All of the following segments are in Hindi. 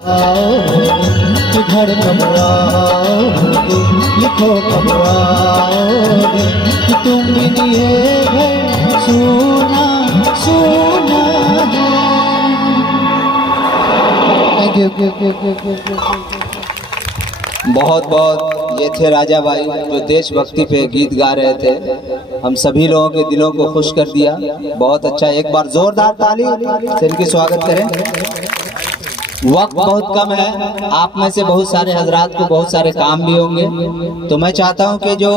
घर कब आओगे, लिखो कब आओगे कि तुम बिन ये घर सुना सुना है। Thank you. बहुत बहुत ये थे राजा भाई जो देशभक्ति पे गीत गा रहे थे, हम सभी लोगों के दिलों को खुश कर दिया। बहुत अच्छा, एक बार जोरदार ताली से इनकी स्वागत करें। वक्त बहुत कम है, आप में से बहुत सारे हजरात को बहुत सारे काम भी होंगे, तो मैं चाहता हूं कि जो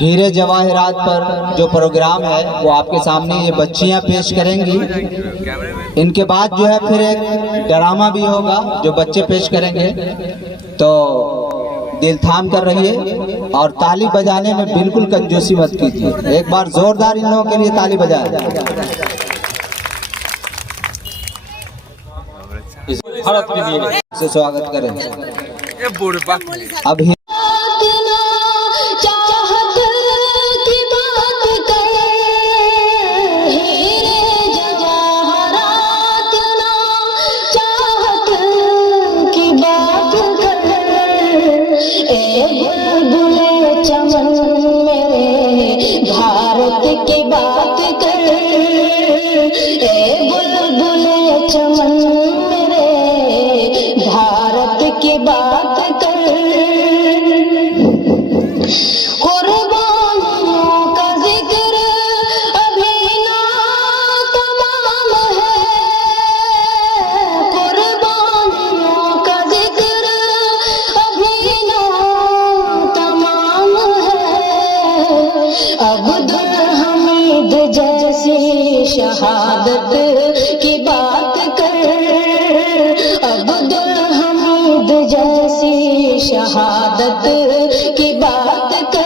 हीरे जवाहरात पर जो प्रोग्राम है वो आपके सामने ये बच्चियां पेश करेंगी। इनके बाद जो है फिर एक ड्रामा भी होगा जो बच्चे पेश करेंगे, तो दिल थाम कर रहिए और ताली बजाने में बिल्कुल कंजूसी मत कीजिए। एक बार जोरदार इन लोगों के लिए ताली बजाएं। से स्वागत करें। अब शहादत की बात कर, अब्दुल हमीद जैसी शहादत की बात कर।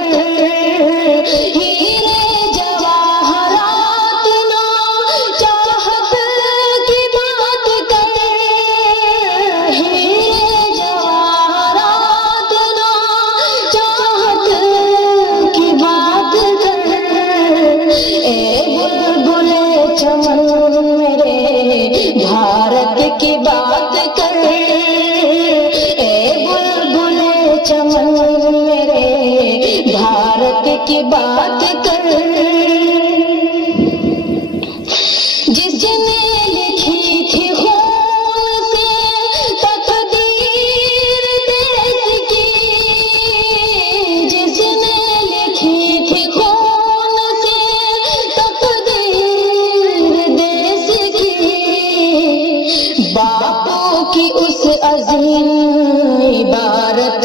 हीरे जवाहरात ना चाहत की बात कर, हीरे जवाहरात ना चाहत की बात कर। ए बुलबुल चमन मेरे भारत की बात कर, ए बुलबुल चमन मेरे भारत की बात कर। जिसने लिखी थी खून से तकदीर देश की, जिसने लिखी थी खून से तकदीर देश की, बापू की उस अजीम इबारत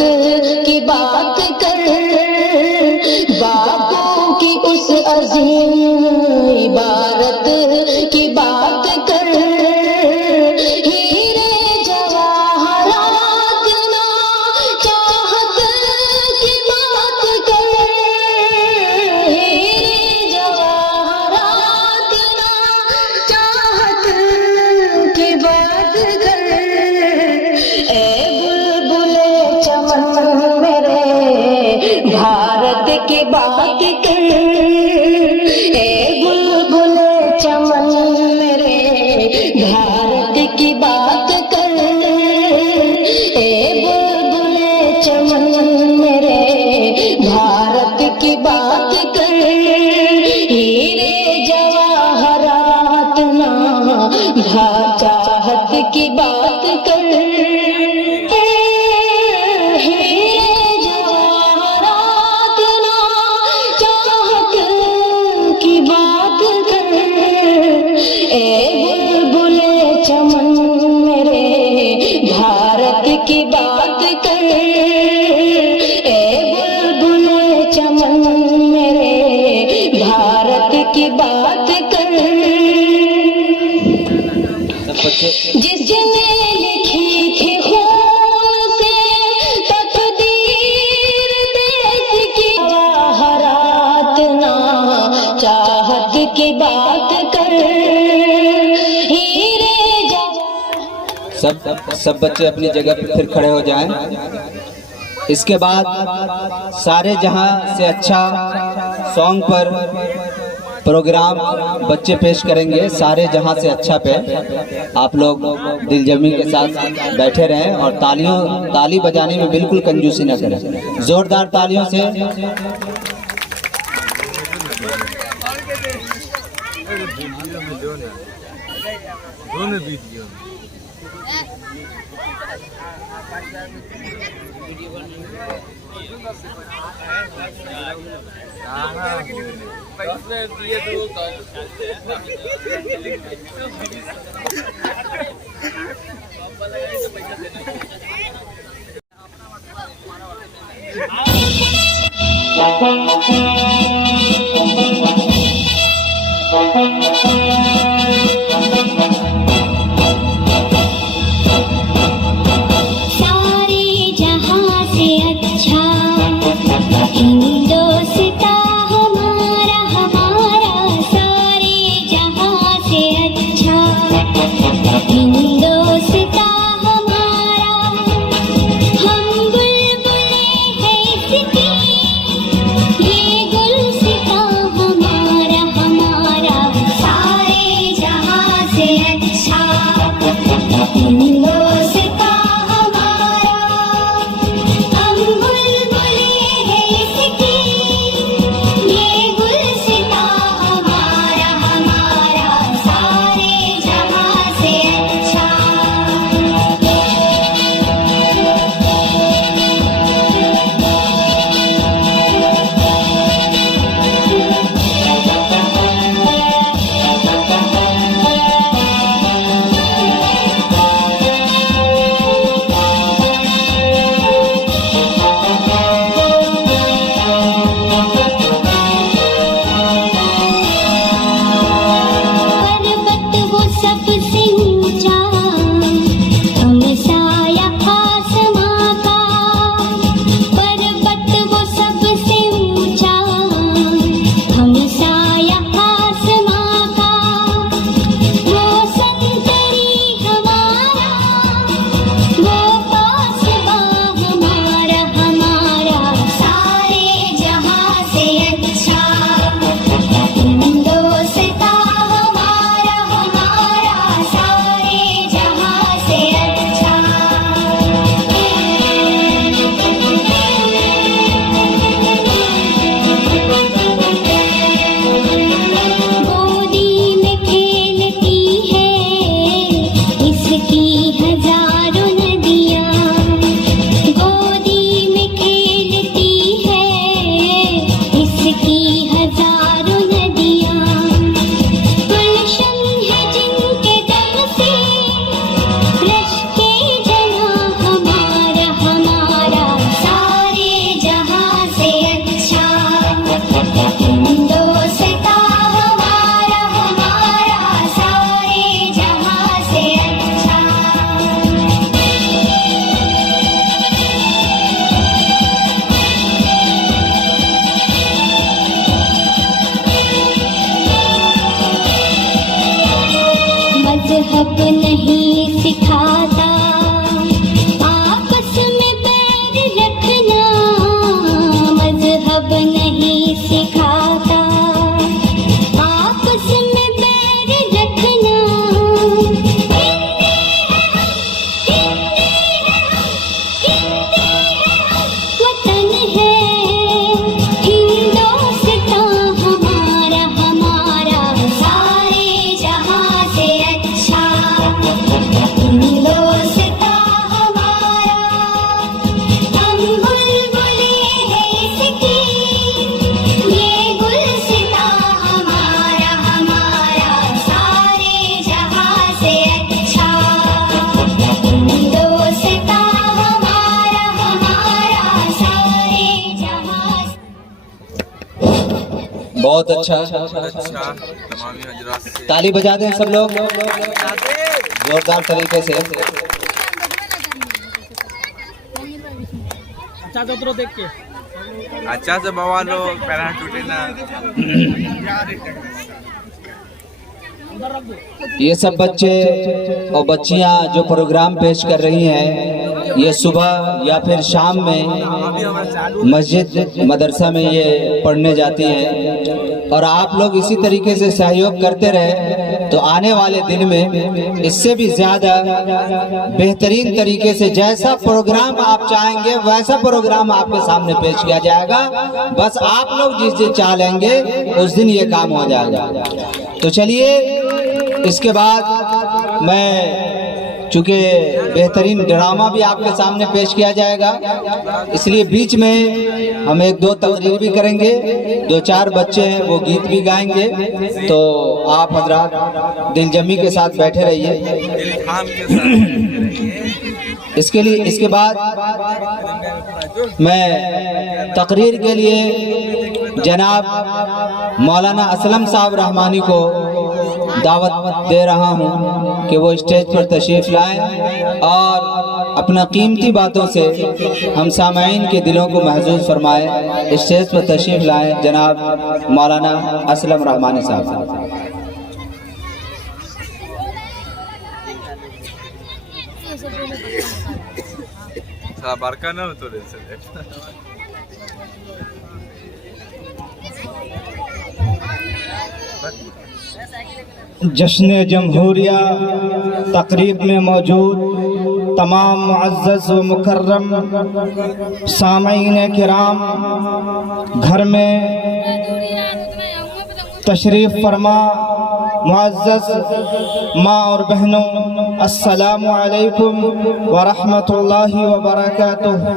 की बात कर, बापू की उस अजीम इबारत की बात कर। हीरे जवाहरात ना चाहत की बात कर, हीरे जवाहरात ना चाहत की बात कर। ए बुलबुल चमन मेरे भारत की बात कर, ए बुलबुल चमन मेरे भारत की बात कर, ए बुलबुल चमन मेरे भारत की बात कर। हीरे जवाहरात ना चाहत की बात कर, हीरे जवाहरात ना चाहत की बात कर। ए बुलबुल चमन मेरे भारत की बात कर, ए बुलबुल चमन मेरे भारत की बात कर। जिसने लिखी थी खून से तकदीर देश की, जवाहरात ना चाहत की बात कर। हीरे सब बच्चे अपनी जगह पर फिर खड़े हो जाएं। इसके बाद सारे जहां से अच्छा सॉन्ग पर प्रोग्राम बच्चे पेश करेंगे सारे जहां से अच्छा पे। आप लोग दिलजमी के साथ बैठे रहें और ताली बजाने में बिल्कुल कंजूसी न करें। जोरदार तालियों से मजहब नहीं सिखाता आपस में बैर रखना, मजहब नहीं सिखाता आपस में बैर रखना। वतन है हिंदुस्तान हमारा, हमारा सारे जहां से अच्छा हिंदुस्तान हमारा। हम बुलबुले हैं इसकी, ये गुलसितां हमारा, हमारा सारे जहां से अच्छा हिंदुस्तान हमारा, हमारा सारे जहां से। बहुत अच्छा। तमामी हजरात से ताली बजा दें सब लोग जोरदार तरीके से। अच्छा से बवा लो, पैरा टूटे ना। ये सब बच्चे और बच्चियां जो प्रोग्राम पेश कर रही हैं, ये सुबह या फिर शाम में मस्जिद मदरसा में ये पढ़ने जाती हैं। और आप लोग इसी तरीके से सहयोग करते रहे तो आने वाले दिन में इससे भी ज्यादा बेहतरीन तरीके से जैसा प्रोग्राम आप चाहेंगे वैसा प्रोग्राम आपके सामने पेश किया जाएगा। बस आप लोग जिस दिन चाह लेंगे उस दिन ये काम हो जाएगा। तो चलिए, इसके बाद मैं चूँकि बेहतरीन ड्रामा भी आपके सामने पेश किया जाएगा, इसलिए बीच में हम एक दो तकरीर भी करेंगे। 2-4 बच्चे हैं वो गीत भी गाएंगे, तो आप हजरात दिलजमी के साथ बैठे रहिए। इसके बाद मैं तकरीर के लिए जनाब मौलाना असलम साहब रहमानी को दावत दे रहा हूं कि वो स्टेज पर तशरीफ लाएं और अपना कीमती बातों से हम सामाईन के दिलों को महसूस फरमाएं। स्टेज पर तशरीफ लाएं जनाब मौलाना असलम रहमानी साहब। बारका ना तो जश्न जमहूरिया तकरीब में मौजूद तमाम मुअज़्ज़ज़ व मुकर्रम सामईन किराम, घर में तशरीफ़ फरमा मुअज़्ज़ज़ माँ और बहनों, अस्सलामु अलैकुम व रहमतुल्लाहि व बरकातुहू।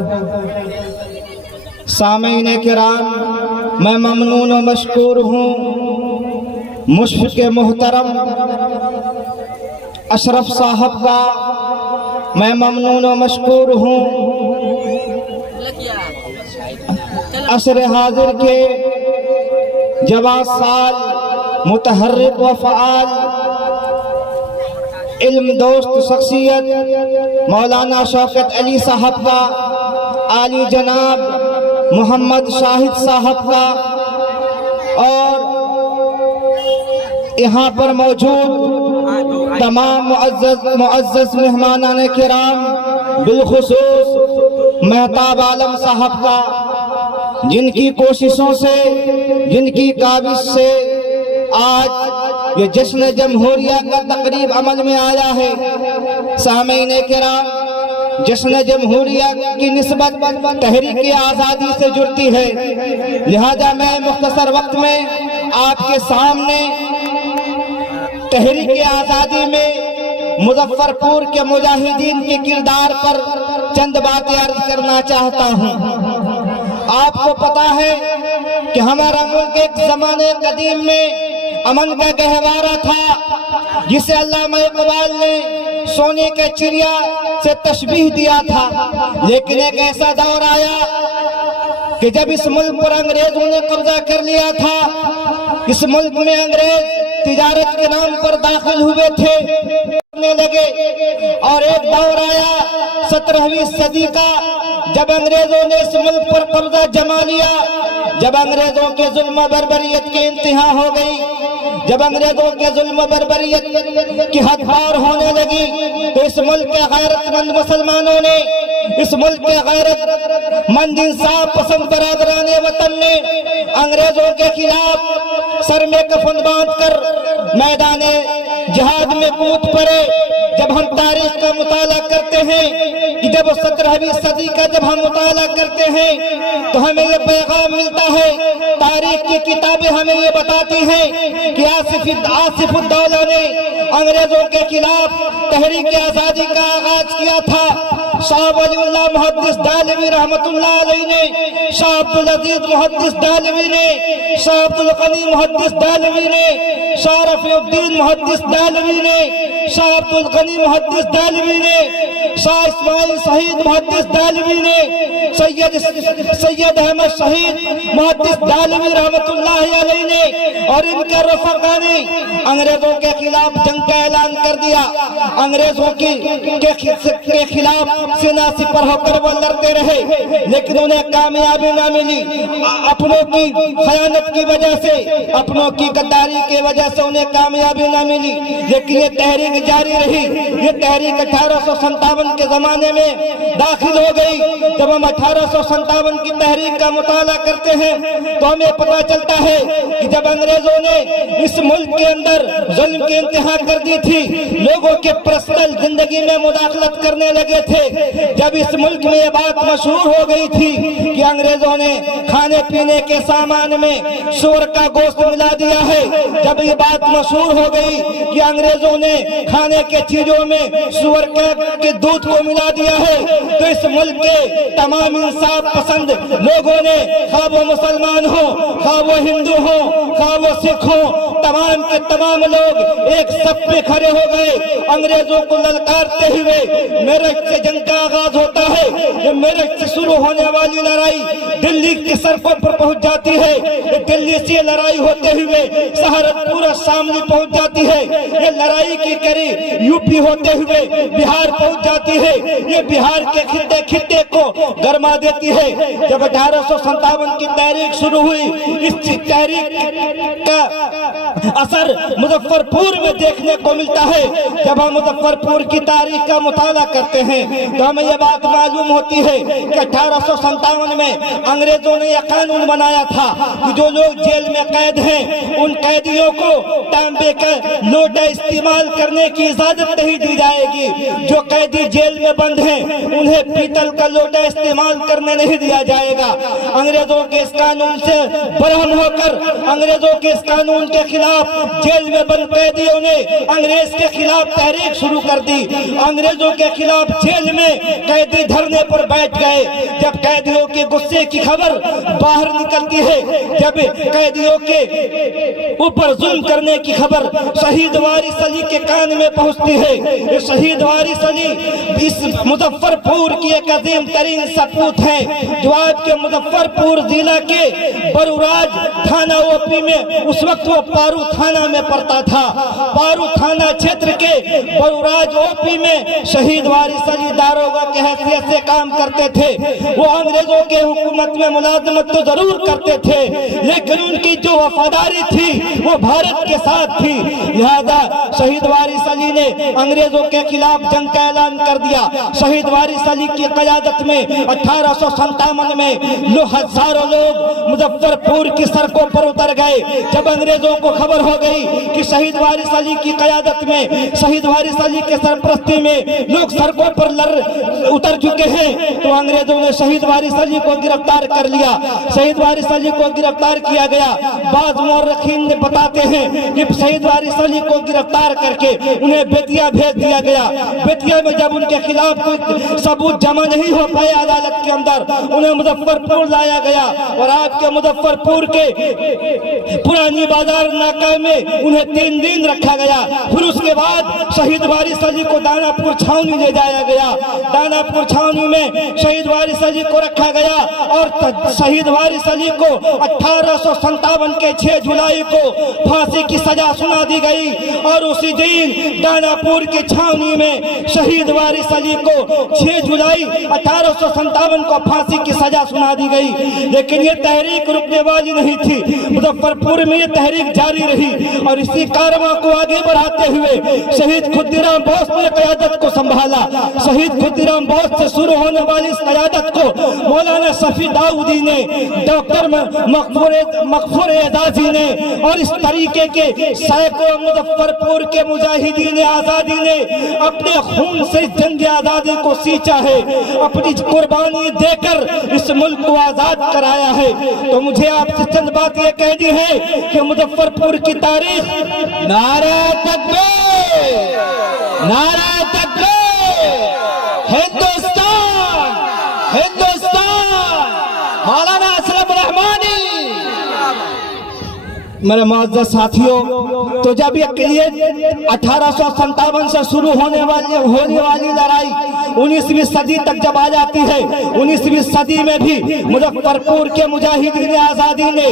सामईन किराम, मैं ममनून व मशकूर हूँ मुश्फ़िक़ मोहतरम अशरफ साहब का, मैं ममनून व मशकूर हूँ असर हाजिर के जवाब साल मुतहर्रिक व फ़आल इल्म दोस्त शख्सियत मौलाना शौकत अली साहब का, आली जनाब मोहम्मद शाहिद साहब का, और यहाँ पर मौजूद तमाम मुअज़्ज़ज़ मेहमानान किराम, बिलखुसूस महताब आलम साहब का, जिनकी कोशिशों से, जिनकी काबिज से आज ये जश्न जमहूरिया का तकरीब अमल में आया है। सामईन किराम, जश्न जमहूरिया की निस्बत तहरीक आज़ादी से जुड़ती है, लिहाजा मैं मुख्तसर वक्त में आपके सामने तहरीक आज़ादी में मुजफ्फरपुर के मुजाहिदीन के किरदार पर चंद बातें अर्ज करना चाहता हूँ। आपको पता है कि हमारा मुल्क एक ज़माने कदीम में अमन का गहवारा था, जिसे अल्लामा इक़बाल ने सोने के चिड़िया से तशबीह दिया था। लेकिन एक ऐसा दौर आया कि जब इस मुल्क पर अंग्रेजों ने कब्जा कर लिया था, इस मुल्क में अंग्रेज तिजारत के नाम पर दाखिल हुए थे, लगे, और एक दौर आया 17वीं सदी का, जब अंग्रेजों ने इस मुल्क पर कब्जा जमा लिया, जब अंग्रेजों के जुल्म बर्बरियत की इंतहा हो गई, जब अंग्रेजों के जुल्म बर्बरियत की हद पार होने लगी, तो इस मुल्क के गैरतमंद मुसलमानों ने, इस मुल्क के गैरतमंद इंसाफ पसंद बरादराने वतन ने अंग्रेजों के खिलाफ सर में कफन बांधकर मैदाने जिहाद में कूद पड़े। जब हम तारीख का मुताला करते हैं, कि जब 17वीं सदी का जब हम मुताला करते हैं, तो हमें ये पैगाम मिलता है, तारीख की किताबें हमें ये बताती हैं कि आसिफुद्दौला ने अंग्रेजों के खिलाफ तहरीक आज़ादी का आगाज किया था। शाह वलीउल्लाह मुहद्दिस दालवी रहमतुल्लाह अलैह ने, शाह अब्दुल अजीज मुहद्दिस दालवी ने, शाह अब्दुल गनी मुहद्दिस दालवी ने, शाह रफीउद्दीन मुहद्दिस दालवी ने, शाह अब्दुल गनी मुहद्दिस दालवी ने, शाह इस्माइल शहीद मुहद्दिस दालवी ने, सैयद अहमद शहीद मुहद्दिस दालवी रहमतुल्लाह अलैह ने और इनके रफ़क़ा ने अंग्रेजों के खिलाफ जंग का ऐलान कर दिया। अंग्रेजों के खिलाफ सेना सिपर होकर वो लड़ते रहे, लेकिन उन्हें कामयाबी न मिली। अपनों की खयानत की वजह से, अपनों की गद्दारी की वजह से उन्हें कामयाबी न मिली, लेकिन ये तहरीक जारी रही। ये तहरीक 1857 के जमाने में दाखिल हो गई। जब हम 1857 की तहरीक का मुताला करते हैं तो हमें पता चलता है कि जब अंग्रेजों ने इस मुल्क के अंदर जुल्म की इंतहा कर दी थी, लोगों के पर्सनल जिंदगी में मुदाखलत करने लगे थे, जब इस मुल्क में ये बात मशहूर हो गई थी कि अंग्रेजों ने खाने पीने के सामान में सूअर का गोश्त मिला दिया है, जब ये बात मशहूर हो गई कि अंग्रेजों ने खाने के चीजों में सूअर के दूध को मिला दिया है, तो इस मुल्क के तमाम इंसाफ पसंद लोगों ने, खा वो मुसलमान हो, खा वो हिंदू हो, खा वो सिख हो, तमाम के तमाम लोग एक सब पे खड़े हो गए अंग्रेजों को ललकारते हुए। मेरठ से जंग का आगाज होता है, जब मेरठ से शुरू होने वाली लड़ाई दिल्ली की सड़कों पर पहुंच जाती है, दिल्ली से लड़ाई होते हुए सहारनपुर शामली पहुंच जाती है, ये लड़ाई की कड़ी यूपी होते हुए बिहार पहुंच जाती है, ये बिहार के खित्ते खित्ते को गरमा देती है। जब 1857 की तहरीक शुरू हुई, इस तहरीक का असर मुजफ्फरपुर में देखने को मिलता है। जब हम मुजफ्फरपुर की तारीख का मुताला करते हैं तो हमें यह बात मालूम होती है कि 1857 में अंग्रेजों ने यह कानून बनाया था कि जो लोग जेल में कैद हैं उन कैदियों को तांबे का लोटा इस्तेमाल करने की इजाजत नहीं दी जाएगी, जो कैदी जेल में बंद हैं उन्हें पीतल का लोटा इस्तेमाल करने नहीं दिया जाएगा। अंग्रेजों के इस कानून से बरहम होकर अंग्रेजों के इस कानून के खिलाफ जेल में बंद कैदियों ने अंग्रेज के खिलाफ तहरीक शुरू कर दी। अंग्रेजों के खिलाफ जेल में कैदी धरने पर बैठ गए। जब कैदियों के गुस्से की खबर बाहर निकलती है, जब कैदियों के ऊपर जुल्म करने की खबर शहीद वारिस अली के कान में पहुंचती है, शहीद वारिस अली इस मुजफ्फरपुर की एक अजीम तरीन सपूत है जो आपके मुजफ्फरपुर जिला के बरुराज थाना ओपी में, उस वक्त वो पारू थाना में पड़ता था, पारू थाना क्षेत्र के बरुराज ओपी में शहीद वारिस अली दारोगा के हैसियत से काम करते थे। वो अंग्रेजों के हुकूमत में मुलाजमत तो जरूर करते थे, लेकिन उनकी जो वफादारी थी वो भारत के साथ थी। लिहाजा शहीद वारिस अली ने अंग्रेजों के खिलाफ जंग का ऐलान कर दिया। शहीद वारिस अली की क़यादत में 1857 में हजारों लोग मुजफ्फरपुर की सड़कों पर उतर गए। जब अंग्रेजों को खबर हो गई कि शहीद वारिस अली की क़यादत में, शहीद वारिस अली के सरपरस्ती में लोग सड़कों पर उतर चुके हैं, तो अंग्रेजों ने शहीद वारिस अली को गिरफ्तार कर लिया। शहीद वारिस अली को गिरफ्तार किया गया। बाज़ मुअर्रिखीन ने बताते हैं कि शहीद वारिस अली को गिरफ्तार करके उन्हें बेतिया भेज दिया गया। बेतिया में जब उनके खिलाफ कोई सबूत जमा नहीं हो पाए अदालत के अंदर, उन्हें मुजफ्फरपुर लाया गया और आपके मुजफ्फरपुर के पुरानी बाजार नाका में उन्हें 3 दिन रखा गया। फिर उसके बाद शहीद वारिस अली को दानापुर छावनी ले जाया गया। दानापुर छावनी में शहीद वारिस अली को रखा गया और शहीद वारिस अली को 1857 के 6 जुलाई को फांसी की सजा सुना दी गई और उसी दिन दानापुर की छावनी में शहीद वारिस अली को 6 जुलाई 1857 को फांसी की सजा सुना दी गई। लेकिन ये तहरीक रुकने वाली नहीं थी, मुजफ्फरपुर में ये तहरीक जारी रही और इसी कारवां को आगे बढ़ाते हुए शहीद खुदीराम बोस ने क़यादत को संभाला। शहीद खुदीराम बोस से शुरू होने वाली इस क़यादत को मौलाना शफी दाऊदी ने, डॉक्टर मकफूर एजाजी ने और इस तरीके के सैकड़ों मुजफ्फरपुर के मुजाहिदीन आज़ादी ने अपने खून से जंग आज़ादी को सींचा है, अपनी कुर्बानी देकर इस मुल्क को आज़ाद कराया है। तो मुझे आपसे चंद बात ये कहनी है कि मुजफ्फरपुर की तारीख नारे तकबीर, नारे तकबीर, हिंदुस्तान, हिंदुस्तान, मौलाना असलम रहमानी। मेरे मुअज़्ज़ज़ साथियों, तो जब ये 1857 से शुरू होने वाली लड़ाई 19वीं सदी तक जब आ जाती है, 19वीं सदी में भी मुजफ्फरपुर के मुजाहिदीन आज़ादी ने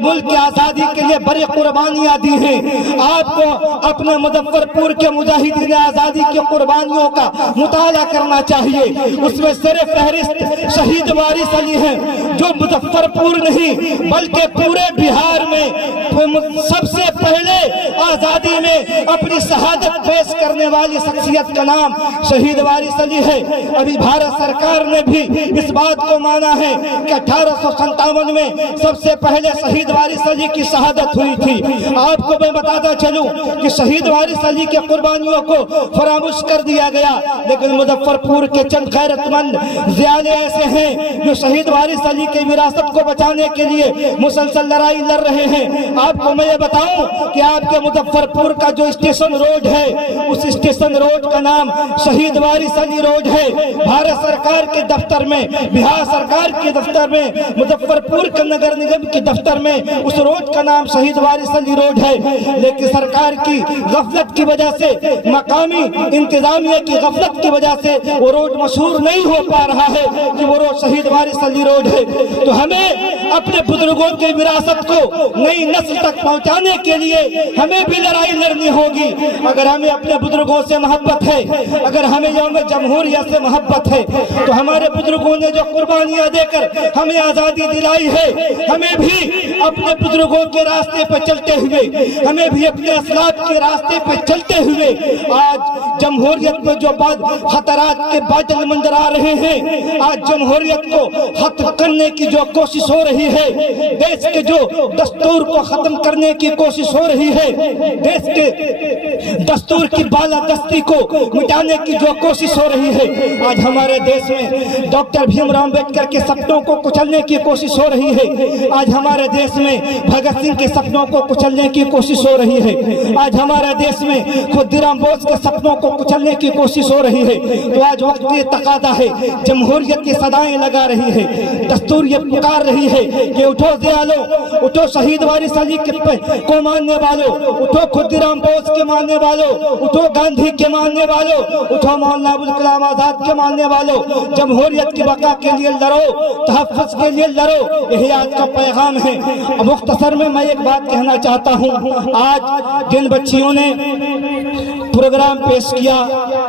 मुल्क की आज़ादी के लिए बड़ी कुर्बानियाँ दी हैं। आपको अपने मुजफ्फरपुर के मुजाहिदीन आज़ादी की कुर्बानियों का मुताला करना चाहिए। उसमें सिर्फ फहरिस्त शहीद वारिस अली हैं जो मुजफ्फरपुर नहीं बल्कि पूरे बिहार में सबसे पहले आजादी में अपनी शहादत पेश करने वाली शख्सियत का नाम शहीद वारिस अली है। अभी भारत सरकार ने भी इस बात को माना है कि 1857 में सबसे पहले शहीद वारिस अली की शहादत हुई थी। आपको मैं बताता चलूं कि शहीद वारिस अली के कुर्बानियों को फरामोश कर दिया गया, लेकिन मुजफ्फरपुर के चंद गैरतमंद ज़ियाले ऐसे हैं जो शहीद वारिस अली की विरासत को बचाने के लिए मुसलसल लड़ाई लड़ रहे हैं। आपको मैं ये बताऊं कि आपके मुजफ्फरपुर का जो स्टेशन रोड है, उस स्टेशन रोड का नाम शहीद वारिस अली रोड है। भारत सरकार के दफ्तर में, बिहार सरकार के दफ्तर में, मुजफ्फरपुर के नगर निगम के दफ्तर में उस रोड का नाम शहीद वारिस अली रोड है। लेकिन सरकार की गफलत की वजह से, मकामी इंतजामिया की गफलत की वजह से वो रोड मशहूर नहीं हो पा रहा है कि वो रोड शहीद वारिस अली रोड है। तो हमें अपने बुजुर्गों की विरासत को नई नस्ल तक पहुंचाने के लिए हमें भी लड़ाई लड़नी होगी। अगर हमें अपने बुजुर्गों से मोहब्बत है, अगर हमें यौम जमहूरियत से मोहब्बत है, तो हमारे बुजुर्गों ने जो कुर्बानियां देकर हमें आजादी दिलाई है, हमें भी अपने बुजुर्गों के रास्ते पर चलते हुए, हमें भी अपने असलाफ के रास्ते पर चलते हुए आज जमहूरियत में जो खतरात के बादल मंडरा रहे हैं, आज जमहूरियत को खत्म करने की जो कोशिश हो रही है, देश के जो दस्तूर को खत्म करने की कोशिश हो रही है, देश के दस्तूर की बालादस्ती को मिटाने की जो कोशिश हो रही है, आज हमारे देश में डॉक्टर भीमराव अम्बेडकर के सपनों को कुचलने की कोशिश हो रही है। आज हमारे देश में भगत सिंह के सपनों को कुचलने की कोशिश हो रही है। आज हमारे देश में खुदीराम बोस के सपनों को कुचलने की कोशिश हो रही है। तो आज वक्त ये तकादा है, जमहूरियत की सदाएं लगा रही है, दस्तूर ये पुकार रही है कि उठो दयालो, उठो शहीद वारिस अली को मानने वालों, उठो खुदीराम बोस के मानने वालों, उठो गांधी के मानने वालों, उठो मौलाना अबुल कलाम आजाद के मानने वालों, जमहूरियत की बका के लिए लड़ो, तहफ़्फ़ुज़ के लिए लड़ो। यही आज का पैगाम है। मुख्तसर में मैं एक बात कहना चाहता हूँ। आज जिन बच्चियों ने प्रोग्राम पेश किया,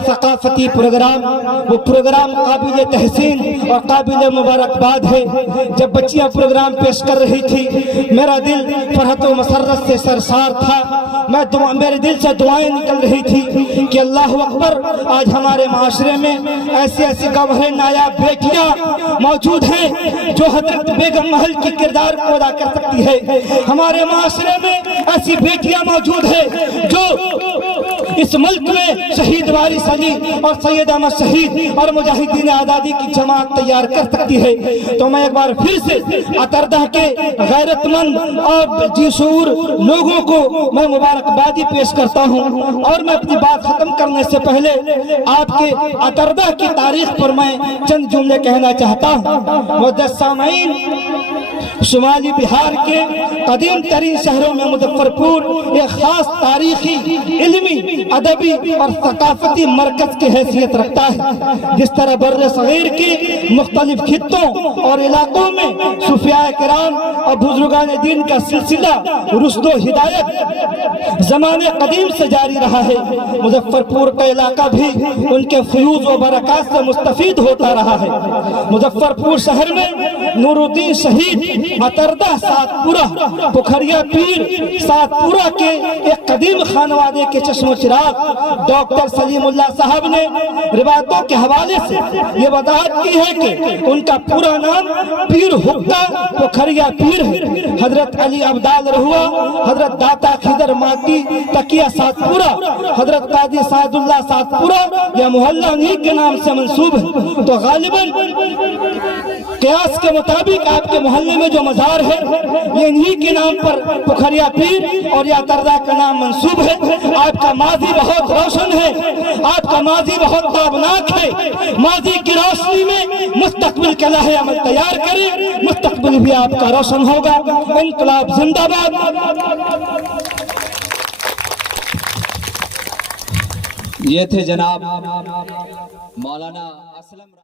सकाफती प्रोग्राम, वो प्रोग्राम काबिल तहसीन और काबिल मुबारकबाद है। जब बच्चियां प्रोग्राम पेश कर रही थी, मेरा दिल फरहत व मसरत से सरसार था। मेरे दिल से दुआएं निकल रही थी कि अल्लाह अकबर, आज हमारे माशरे में ऐसी ऐसी गवाह नायाब बेटियां मौजूद हैं जो हजरत बेगम महल की किरदार को अदा कर सकती है। हमारे माशरे में ऐसी बेटियां मौजूद है जो इस मुल्क में शहीद वारिस अली और सैयद अहमद शहीद और मुजाहिदीन आज़ादी की जमात तैयार कर सकती है। तो मैं एक बार फिर से अतरदा के गैरतमंद और जिसूर लोगों को मैं मुबारकबादी पेश करता हूं। और मैं अपनी बात खत्म करने से पहले आपके अतरदा की तारीख पर मैं चंद जुमले कहना चाहता हूं। मुअज़्ज़ज़ सामईन, शुमाली बिहार के कदीम तरीन शहरों में मुजफ्फरपुर एक खास तारीखी, इल्मी, अदबी और सकाफती मरकज की हैसियत रखता है। जिस तरह बर्रे सगीर के मुख्तलिफ खित्तों और इलाकों में सूफियाए किराम और बुजुर्गान दीन का सिलसिला रुश्दो हिदायत ज़माने कदीम से जारी रहा है, मुजफ्फरपुर का इलाका भी उनके फ्यूज व बरक़ात से मुस्तफीद होता रहा है। मुजफ्फरपुर शहर में नूरुद्दीन शहीद, अतरदा, सातपुरा, पोखरिया पीर, सातपुरा के एक कदीम खानवादे के चश्मो चिराग डॉक्टर सलीमुल्लाह साहब ने रिवायतों के हवाले से ये वजाहत की है कि उनका पूरा नाम पीर हुक्का पोखरिया पीर है। हजरत अली अब्दाल रहुआ, हजरत दाता खिदर माटी तकिया सातपुरा, हजरत काजी सादुल्लाह सातपुरा, यह मोहल्ला इन्हीं के नाम से मंसूब है। तो गालिबन कियास के मुताबिक आपके मोहल्ले में जो मजार है ये इन्हीं के नाम पर पोखरिया पीर और या तरदा का नाम मंसूब है। आपका माजी बहुत रोशन है, आपका माजी बहुत ताबनाक है। माजी की रोशनी में मुस्तकबिल के लहे अमल तैयार करें, मुस्तकबिल भी आपका रोशन होगा। इनकलाब जिंदाबाद। ये थे जनाब मौलाना असलम।